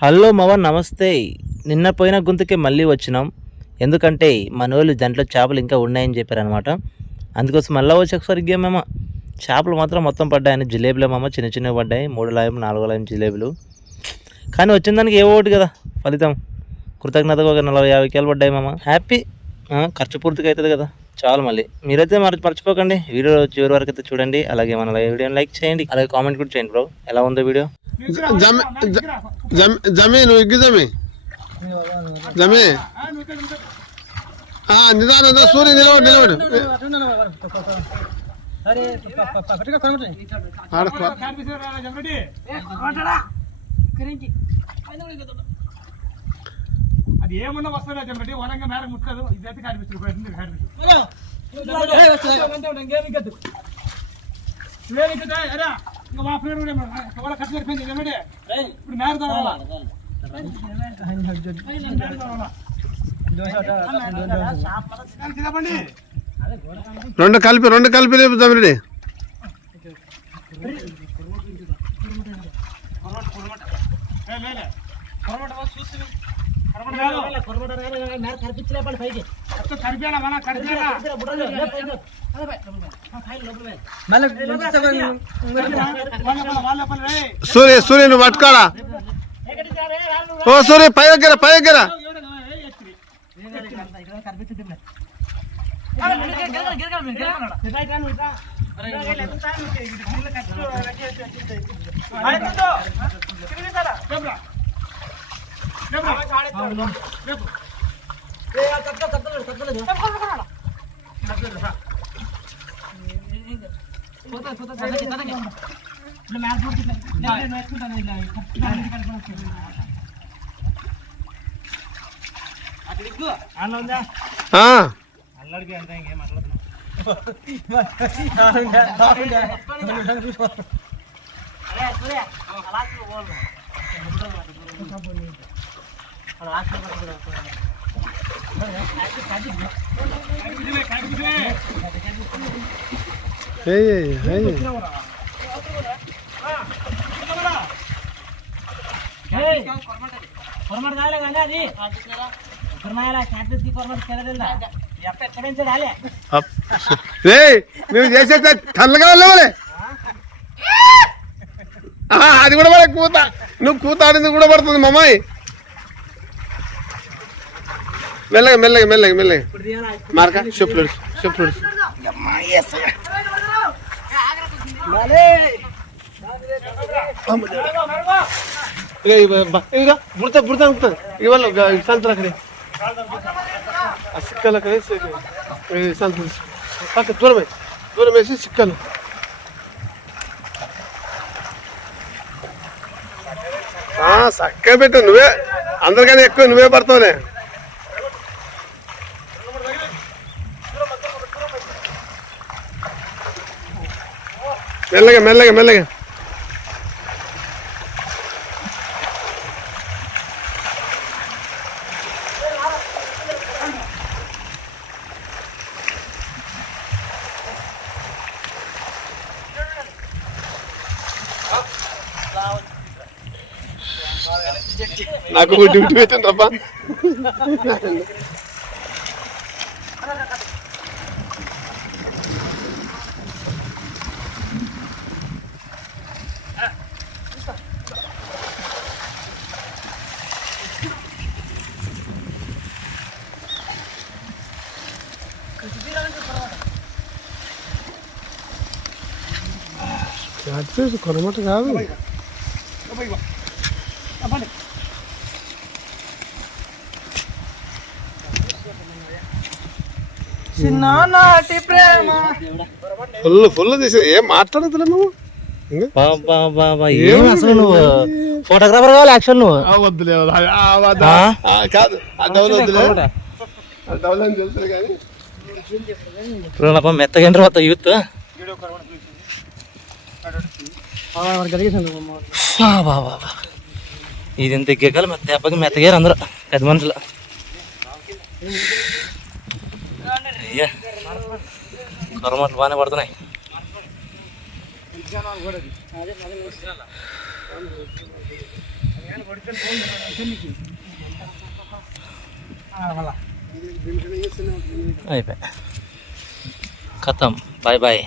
Hello మవ నమస్తే. నిన్న పోయిన గుంతకే మళ్ళీ వచ్చినాం. ఎందుకంటే మనోళ్ళు దాంట్లో చేపలు ఇంకా ఉన్నాయని చెప్పారనమాట. అందుకోసం మళ్ళీ వచ్చి ఒకసారి ఇగ్గామేమో. చేపలు మాత్రం మొత్తం పడ్డాయని జిలేబీలు ఏమో చిన్న చిన్నవి పడ్డాయి. 3 లాయం 4 లాయం జిలేబీలు. కానీ వచ్చిన దానికి ఏవో ఒకటి కదా ఫలితం. కృతజ్ఞతగా ఒక 40-50 కేలు పడ్డాయి మామ. హ్యాపీ. ఖర్చు పూర్తిగా అవుతుంది కదా, చాలు. మళ్ళీ మీరైతే మర్చిపోకండి, వీడియో చివరి వరకు అయితే చూడండి. అలాగే మన వీడియోని లైక్ చేయండి, అలాగే కామెంట్ కూడా చేయండి. బ్రో ఎలా ఉందో వీడియో? జమీ నువ్వు ఇగ్గి జమీ నిదానం సూర్య నిలబడు అది ఏమన్నా వస్తుంది చెప్పండి. వనంగా మేర ముట్టదు. ఇదైతే కనిపిస్తుంది. రెండు కలిపి రేపు జమిరెడ్డి. సూర్య నువ్వు పట్టుకోడా. ఓ సూర్య పై దగ్గర అల్లడికి అంతా ఇంకేం కాలే కానీ అది నువ్వు చేసే చల్లగా లేవలే. అది కూడా పడే కూత. నువ్వు కూత ఆడింది కూడా పడుతుంది మా అమ్మాయి. మెల్లగా మార్క చెప్పులు బుడతా ఇవాళ సంతలు అక్కడే సిక్కలు అక్కడ సంతలు పక్క దూరం వేసి సిక్కలు. చక్కగా పెట్టు. నువ్వే అందరికన్నా ఎక్కువ నువ్వే పడతావులే. మెల్లగా నాకు డ్యూటీ పెట్టాను తప్ప. కొనమాట కాదు. చిన్ననాటి ప్రేమ ఫుల్ తీసి ఏం మాట్లాడదులే నువ్వు. అసలు నువ్వు ఫోటోగ్రాఫర్ కావాలి, యాక్షన్ నువ్వు కాదు. తెలుసు కానీ మెత్తగా మొత్తం యూత్ ఇది ఇంత ఎక్కగల దెబ్బకి మెత్తగారు అందరూ పెద్ద మనుషులు. అయ్యా కొరమాటలు బాగానే పడుతున్నాయి. అయిపోయి ఖతం. Bye bye.